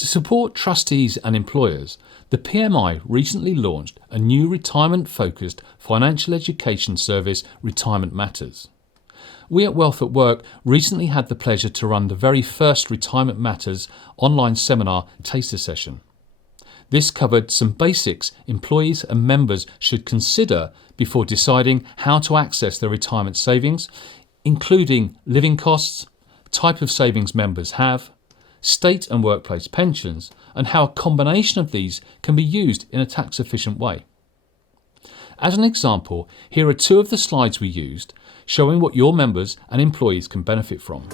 To support trustees and employers, the PMI recently launched a new retirement-focused financial education service, Retirement Matters. We at Wealth at Work recently had the pleasure to run the very first Retirement Matters online seminar taster session. This covered some basics employees and members should consider before deciding how to access their retirement savings, including living costs, type of savings members have, state and workplace pensions, and how a combination of these can be used in a tax-efficient way. As an example, here are two of the slides we used, showing what your members and employees can benefit from.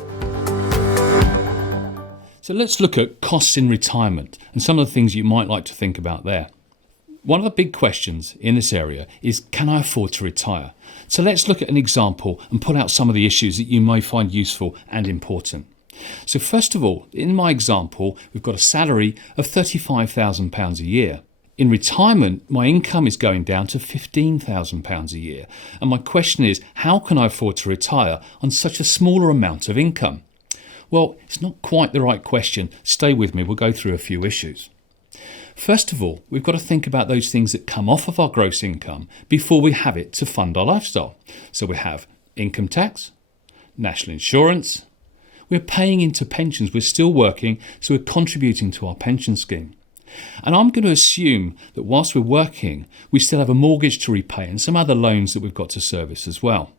So let's look at costs in retirement and some of the things you might like to think about there. One of the big questions in this area is, can I afford to retire? So let's look at an example and pull out some of the issues that you may find useful and important. So first of all, in my example, we've got a salary of £35,000 a year. In retirement, my income is going down to £15,000 a year. And my question is, how can I afford to retire on such a smaller amount of income? Well, it's not quite the right question. Stay with me, we'll go through a few issues. First of all, we've got to think about those things that come off of our gross income before we have it to fund our lifestyle. So we have income tax, national insurance, we're paying into pensions, we're still working, so we're contributing to our pension scheme. And I'm going to assume that whilst we're working, we still have a mortgage to repay and some other loans that we've got to service as well.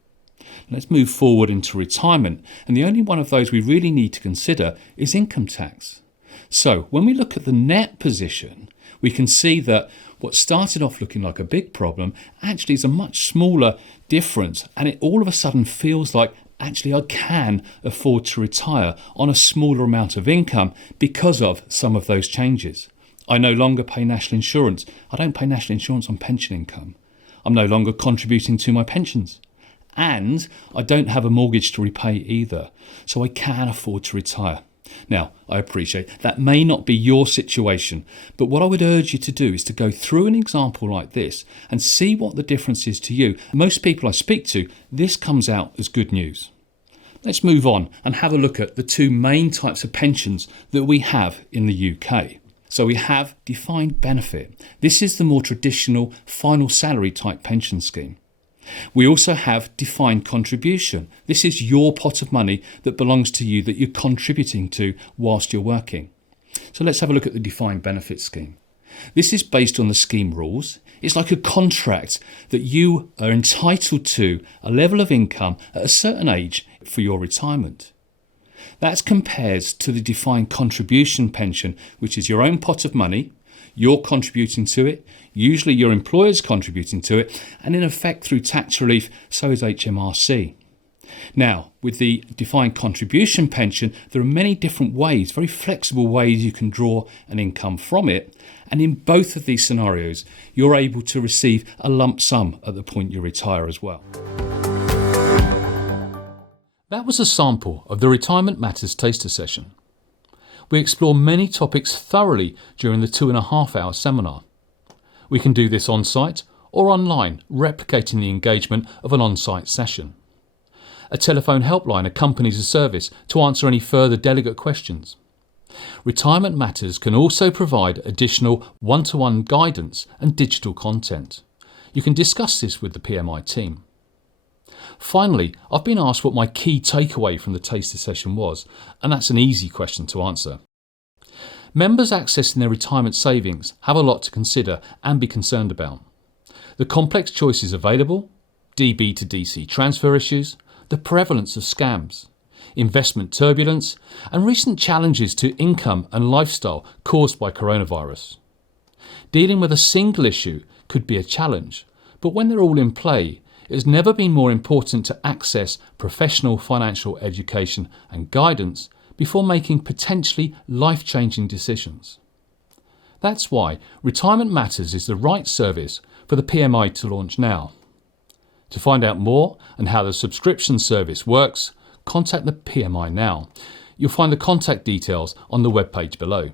Let's move forward into retirement, and the only one of those we really need to consider is income tax. So when we look at the net position, we can see that what started off looking like a big problem actually is a much smaller difference, and it all of a sudden feels like actually I can afford to retire on a smaller amount of income because of some of those changes. I no longer pay national insurance. I don't pay national insurance on pension income. I'm no longer contributing to my pensions. And I don't have a mortgage to repay either. So I can afford to retire. Now, I appreciate that may not be your situation, but what I would urge you to do is to go through an example like this and see what the difference is to you. Most people I speak to, this comes out as good news. Let's move on and have a look at the two main types of pensions that we have in the UK. So we have defined benefit. This is the more traditional final salary type pension scheme. We also have defined contribution. This is your pot of money that belongs to you that you're contributing to whilst you're working. So let's have a look at the defined benefit scheme. This is based on the scheme rules. It's like a contract that you are entitled to a level of income at a certain age for your retirement. That compares to the defined contribution pension, which is your own pot of money. You're contributing to it, usually your employer's contributing to it, and in effect through tax relief, so is HMRC. Now, with the defined contribution pension, there are many different ways, very flexible ways you can draw an income from it, and in both of these scenarios, you're able to receive a lump sum at the point you retire as well. That was a sample of the Retirement Matters taster session. We explore many topics thoroughly during the 2.5-hour seminar. We can do this on-site or online, replicating the engagement of an on-site session. A telephone helpline accompanies the service to answer any further delegate questions. Retirement Matters can also provide additional one-to-one guidance and digital content. You can discuss this with the PMI team. Finally, I've been asked what my key takeaway from the taster session was, and that's an easy question to answer. Members accessing their retirement savings have a lot to consider and be concerned about. The complex choices available, DB to DC transfer issues, the prevalence of scams, investment turbulence, and recent challenges to income and lifestyle caused by coronavirus. Dealing with a single issue could be a challenge, but when they're all in play, it has never been more important to access professional financial education and guidance before making potentially life-changing decisions. That's why Retirement Matters is the right service for the PMI to launch now. To find out more and how the subscription service works, contact the PMI now. You'll find the contact details on the webpage below.